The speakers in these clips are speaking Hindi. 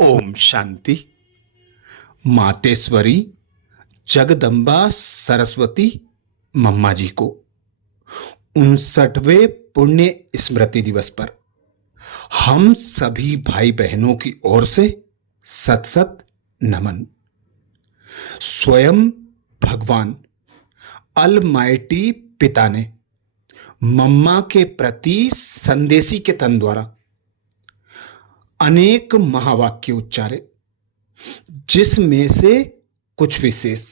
ओम शांति। मातेश्वरी जगदम्बा सरस्वती मम्मा जी को 59वें पुण्य स्मृति दिवस पर हम सभी भाई बहनों की ओर से सत सत नमन। स्वयं भगवान अलमाइटी पिता ने मम्मा के प्रति संदेशी के तन द्वारा अनेक महावाक्य उच्चारे, जिसमें से कुछ विशेष।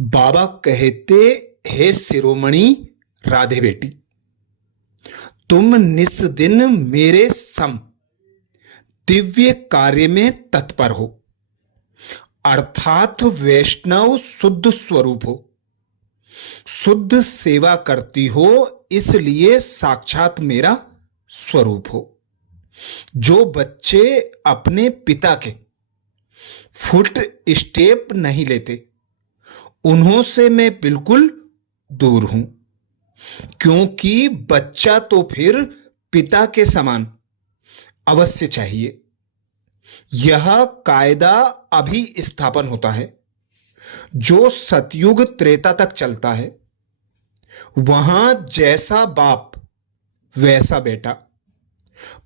बाबा कहते, हे शिरोमणि राधे बेटी, तुम निस दिन मेरे सम दिव्य कार्य में तत्पर हो, अर्थात वैष्णव शुद्ध स्वरूप हो, शुद्ध सेवा करती हो, इसलिए साक्षात मेरा स्वरूप हो। जो बच्चे अपने पिता के फुट स्टेप नहीं लेते, उन्हों से मैं बिल्कुल दूर हूं, क्योंकि बच्चा तो फिर पिता के समान अवश्य चाहिए। यह कायदा अभी स्थापन होता है जो सतयुग त्रेता तक चलता है। वहां जैसा बाप वैसा बेटा,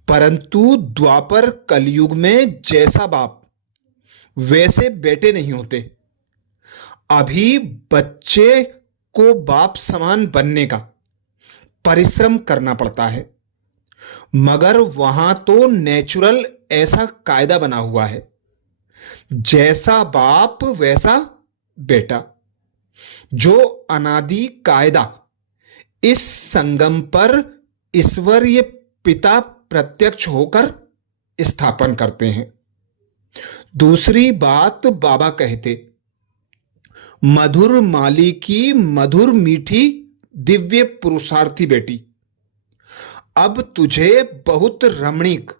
परंतु द्वापर कलयुग में जैसा बाप वैसे बेटे नहीं होते। अभी बच्चे को बाप समान बनने का परिश्रम करना पड़ता है, मगर वहां तो नेचुरल ऐसा कायदा बना हुआ है, जैसा बाप वैसा बेटा। जो अनादि कायदा इस संगम पर ईश्वरीय पिता प्रत्यक्ष होकर स्थापन करते हैं। दूसरी बात, बाबा कहते, मधुर माली की मधुर मीठी दिव्य पुरुषार्थी बेटी, अब तुझे बहुत रमणीक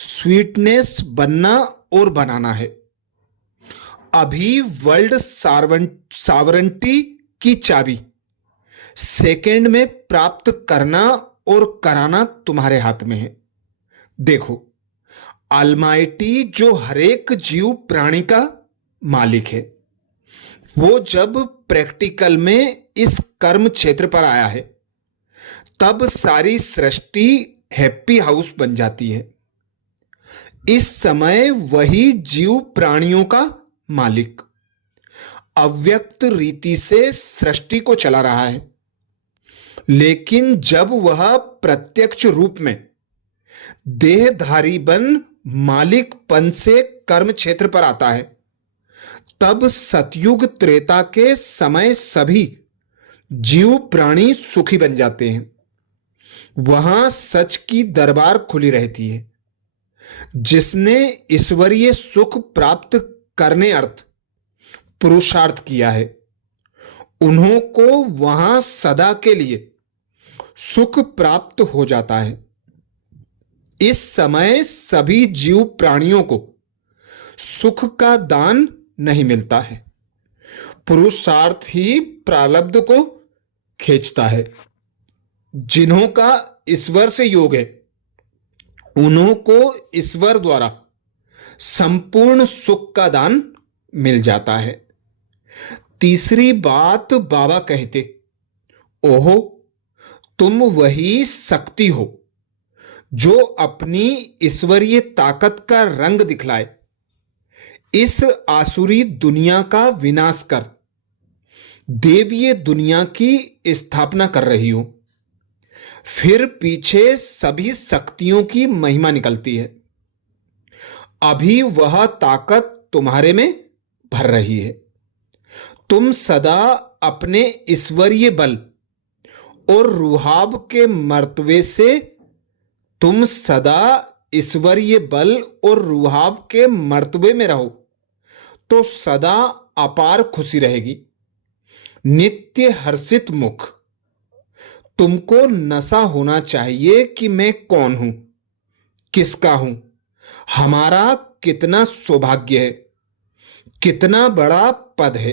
स्वीटनेस बनना और बनाना है। अभी वर्ल्ड सावरंटी की चाबी सेकंड में प्राप्त करना और कराना तुम्हारे हाथ में है। देखो, अलमाइटी जो हरेक जीव प्राणी का मालिक है, वो जब प्रैक्टिकल में इस कर्म क्षेत्र पर आया है, तब सारी सृष्टि हैप्पी हाउस बन जाती है। इस समय वही जीव प्राणियों का मालिक अव्यक्त रीति से सृष्टि को चला रहा है, लेकिन जब वह प्रत्यक्ष रूप में देहधारी बन मालिकपन से कर्म क्षेत्र पर आता है, तब सतयुग त्रेता के समय सभी जीव प्राणी सुखी बन जाते हैं। वहां सच की दरबार खुली रहती है। जिसने ईश्वरीय सुख प्राप्त करने अर्थ पुरुषार्थ किया है, उन्हों को वहां सदा के लिए सुख प्राप्त हो जाता है। इस समय सभी जीव प्राणियों को सुख का दान नहीं मिलता है, पुरुषार्थ ही प्रारब्ध को खींचता है। जिन्हों का ईश्वर से योग है, उन्हों को ईश्वर द्वारा संपूर्ण सुख का दान मिल जाता है। तीसरी बात, बाबा कहते, ओहो, तुम वही शक्ति हो जो अपनी ईश्वरीय ताकत का रंग दिखलाए इस आसुरी दुनिया का विनाश कर देवीय दुनिया की स्थापना कर रही हो। फिर पीछे सभी शक्तियों की महिमा निकलती है। अभी वह ताकत तुम्हारे में भर रही है। तुम सदा अपने ईश्वरीय बल और रुहाब के मर्तबे से तुम सदा ईश्वरीय बल और रुहाब के मर्तबे में रहो, तो सदा अपार खुशी रहेगी, नित्य हर्षित मुख। तुमको नशा होना चाहिए कि मैं कौन हूं, किसका हूं, हमारा कितना सौभाग्य है, कितना बड़ा पद है।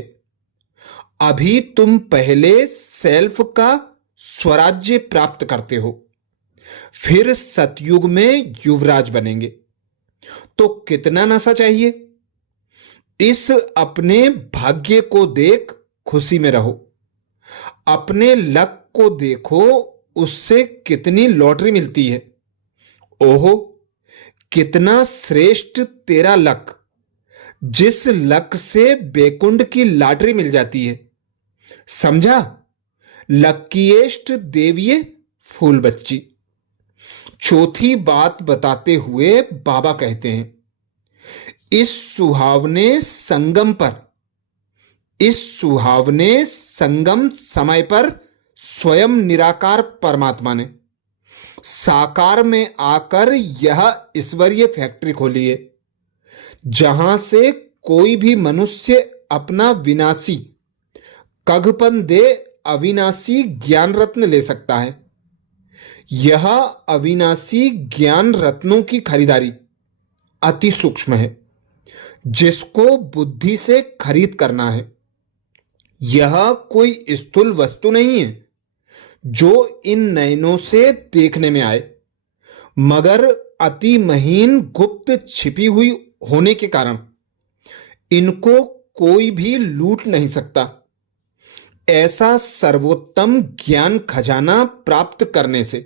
अभी तुम पहले सेल्फ का स्वराज्य प्राप्त करते हो, फिर सतयुग में युवराज बनेंगे। तो कितना नशा चाहिए? इस अपने भाग्य को देख खुशी में रहो। अपने लक को देखो, उससे कितनी लॉटरी मिलती है। ओहो, कितना श्रेष्ठ तेरा लक, जिस लक से बैकुंठ की लॉटरी मिल जाती है। समझा? लकीएस्ट देविये फूल बच्ची। चौथी बात बताते हुए बाबा कहते हैं, इस सुहावने संगम समय पर स्वयं निराकार परमात्मा ने साकार में आकर यह ईश्वरीय फैक्ट्री खोली है, जहां से कोई भी मनुष्य अपना विनाशी कघपन दे अविनाशी ज्ञान रत्न ले सकता है। यह अविनाशी ज्ञान रत्नों की खरीदारी अति सूक्ष्म है, जिसको बुद्धि से खरीद करना है। यह कोई स्थूल वस्तु नहीं है जो इन नयनों से देखने में आए, मगर अति महीन गुप्त छिपी हुई होने के कारण इनको कोई भी लूट नहीं सकता। ऐसा सर्वोत्तम ज्ञान खजाना प्राप्त करने से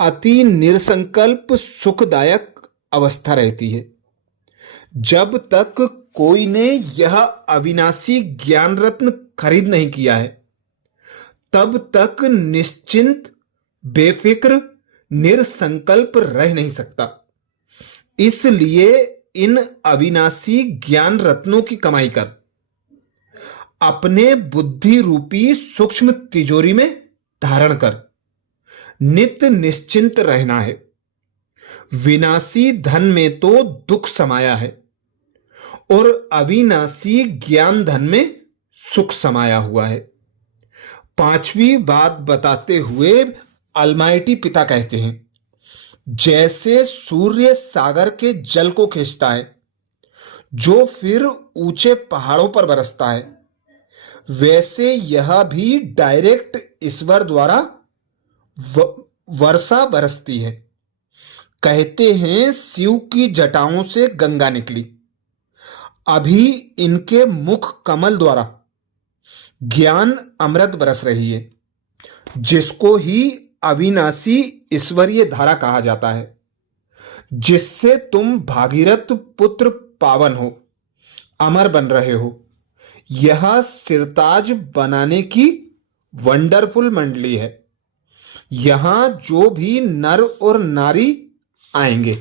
अति निरसंकल्प सुखदायक अवस्था रहती है। जब तक कोई ने यह अविनाशी ज्ञान रत्न खरीद नहीं किया है, तब तक निश्चिंत बेफिक्र निरसंकल्प रह नहीं सकता। इसलिए इन अविनाशी ज्ञान रत्नों की कमाई कर अपने बुद्धि रूपी सूक्ष्म तिजोरी में धारण कर नित्य निश्चिंत रहना है। विनाशी धन में तो दुख समाया है और अविनाशी ज्ञान धन में सुख समाया हुआ है। पांचवी बात बताते हुए अलमाइटी पिता कहते हैं, जैसे सूर्य सागर के जल को खींचता है जो फिर ऊंचे पहाड़ों पर बरसता है, वैसे यह भी डायरेक्ट ईश्वर द्वारा वर्षा बरसती है। कहते हैं शिव की जटाओं से गंगा निकली, अभी इनके मुख कमल द्वारा ज्ञान अमृत बरस रही है, जिसको ही अविनाशी ईश्वरीय धारा कहा जाता है, जिससे तुम भागीरथ पुत्र पावन हो, अमर बन रहे हो। यह सिरताज बनाने की वंडरफुल मंडली है। यहां जो भी नर और नारी आएंगे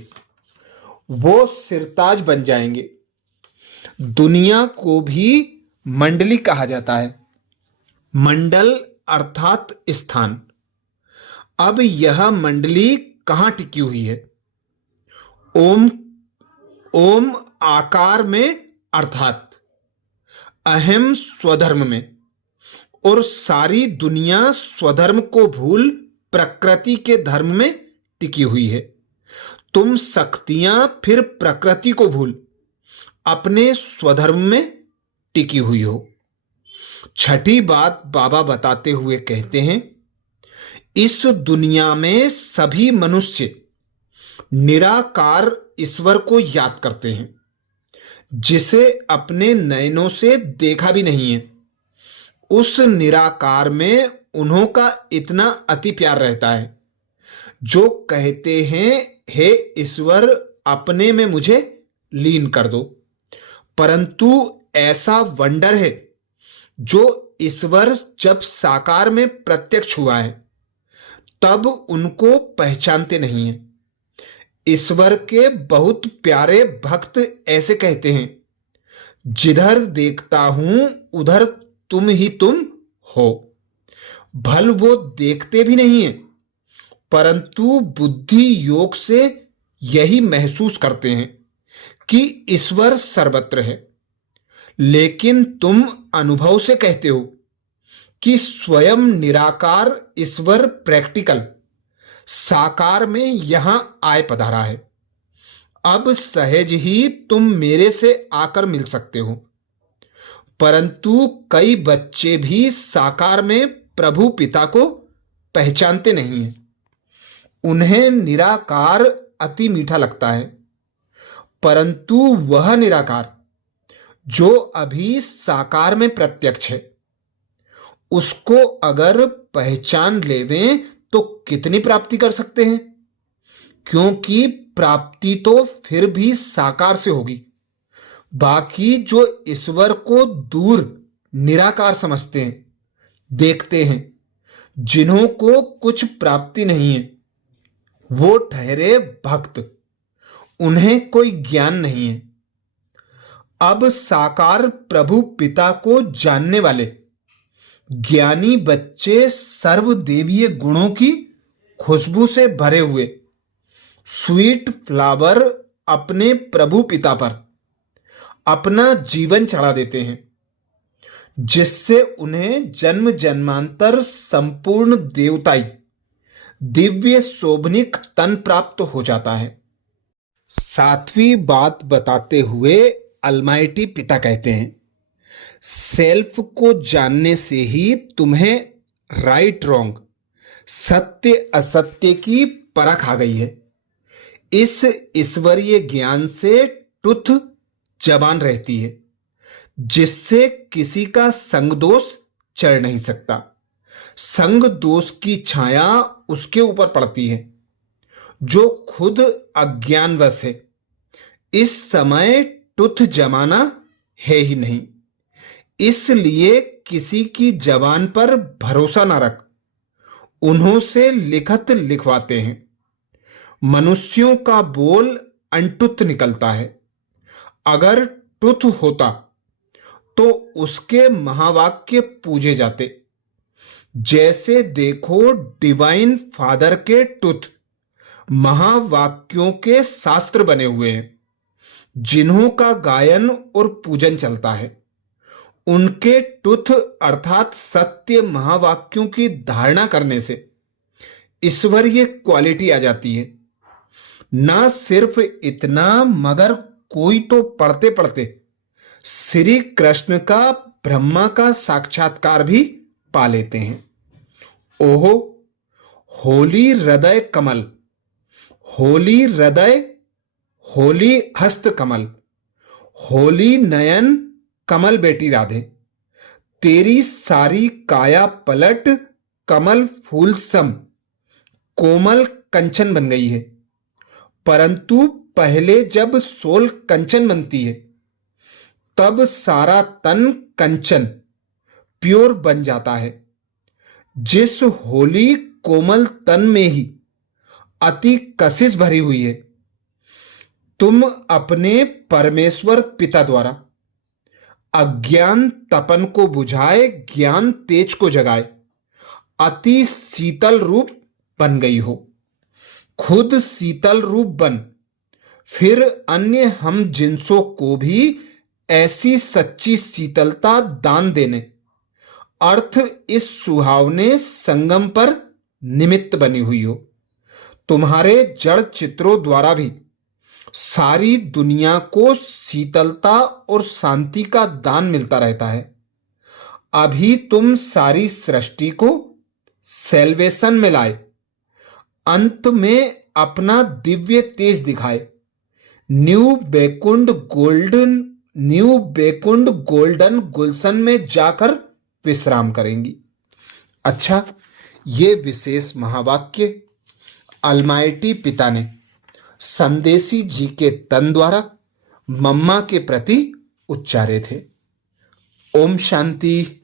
वो सिरताज बन जाएंगे। दुनिया को भी मंडली कहा जाता है, मंडल अर्थात स्थान। अब यह मंडली कहां टिकी हुई है? ओम आकार में अर्थात अहम स्वधर्म में, और सारी दुनिया स्वधर्म को भूल प्रकृति के धर्म में टिकी हुई है। तुम शक्तियां फिर प्रकृति को भूल अपने स्वधर्म में टिकी हुई हो। छठी बात बाबा बताते हुए कहते हैं, इस दुनिया में सभी मनुष्य निराकार ईश्वर को याद करते हैं, जिसे अपने नयनों से देखा भी नहीं है। उस निराकार में उन्हों का इतना अति प्यार रहता है, जो कहते हैं, हे ईश्वर अपने में मुझे लीन कर दो। परंतु ऐसा वंडर है, जो ईश्वर जब साकार में प्रत्यक्ष हुआ है तब उनको पहचानते नहीं है। ईश्वर के बहुत प्यारे भक्त ऐसे कहते हैं, जिधर देखता हूं उधर तुम ही तुम हो। भल वो देखते भी नहीं है, परंतु बुद्धि योग से यही महसूस करते हैं कि ईश्वर सर्वत्र है। लेकिन तुम अनुभव से कहते हो कि स्वयं निराकार ईश्वर प्रैक्टिकल साकार में यहां आए पधारा है। अब सहज ही तुम मेरे से आकर मिल सकते हो। परंतु कई बच्चे भी साकार में प्रभु पिता को पहचानते नहीं हैं। उन्हें निराकार अति मीठा लगता है, परंतु वह निराकार जो अभी साकार में प्रत्यक्ष है, उसको अगर पहचान लेवें तो कितनी प्राप्ति कर सकते हैं, क्योंकि प्राप्ति तो फिर भी साकार से होगी। बाकी जो ईश्वर को दूर निराकार समझते हैं, देखते हैं, जिन्हों को कुछ प्राप्ति नहीं है, वो ठहरे भक्त, उन्हें कोई ज्ञान नहीं है। अब साकार प्रभु पिता को जानने वाले ज्ञानी बच्चे सर्वदेवीय गुणों की खुशबू से भरे हुए स्वीट फ्लावर अपने प्रभु पिता पर अपना जीवन चढ़ा देते हैं, जिससे उन्हें जन्म जन्मांतर संपूर्ण देवताई दिव्य शोभनिक तन प्राप्त हो जाता है। सातवीं बात बताते हुए अलमाइटी पिता कहते हैं, सेल्फ को जानने से ही तुम्हें राइट रॉन्ग, सत्य असत्य की परख आ गई है। इस ईश्वरीय ज्ञान से टुथ जबान रहती है, जिससे किसी का संग दोष चढ़ नहीं सकता। संग दोष की छाया उसके ऊपर पड़ती है जो खुद अज्ञानवश है। इस समय टुथ जमाना है ही नहीं, इसलिए किसी की जबान पर भरोसा ना रख, उन्हों से लिखत लिखवाते हैं। मनुष्यों का बोल अनटुथ निकलता है, अगर टुथ होता तो उसके महावाक्य पूजे जाते। जैसे देखो डिवाइन फादर के टुथ महावाक्यों के शास्त्र बने हुए हैं, जिन्हों का गायन और पूजन चलता है। उनके टुथ अर्थात सत्य महावाक्यों की धारणा करने से ईश्वरीय क्वालिटी आ जाती है। ना सिर्फ इतना, मगर कोई तो पढ़ते पढ़ते श्री कृष्ण का ब्रह्मा का साक्षात्कार भी पा लेते हैं। ओहो होली हृदय कमल, होली हृदय, होली हस्त कमल, होली नयन कमल बेटी राधे, तेरी सारी काया पलट कमल फूल सम कोमल कंचन बन गई है। परंतु पहले जब सोल कंचन बनती है, तब सारा तन कंचन प्योर बन जाता है। जिस होली कोमल तन में ही अति कशिश भरी हुई है, तुम अपने परमेश्वर पिता द्वारा अज्ञान तपन को बुझाए ज्ञान तेज को जगाए अति शीतल रूप बन गई हो। खुद शीतल रूप बन, फिर अन्य हम जिन्सों को भी ऐसी सच्ची शीतलता दान देने अर्थ इस सुहावने संगम पर निमित्त बनी हुई हो। तुम्हारे जड़ चित्रों द्वारा भी सारी दुनिया को शीतलता और शांति का दान मिलता रहता है। अभी तुम सारी सृष्टि को सेल्वेशन में लाए, अंत में अपना दिव्य तेज दिखाए। न्यू बेकुंड गोल्डन गुलशन में जाकर विश्राम करेंगी। अच्छा, ये विशेष महावाक्य अलमाइटी पिता ने संदेशी जी के तन द्वारा मम्मा के प्रति उच्चारे थे। ओम शांति।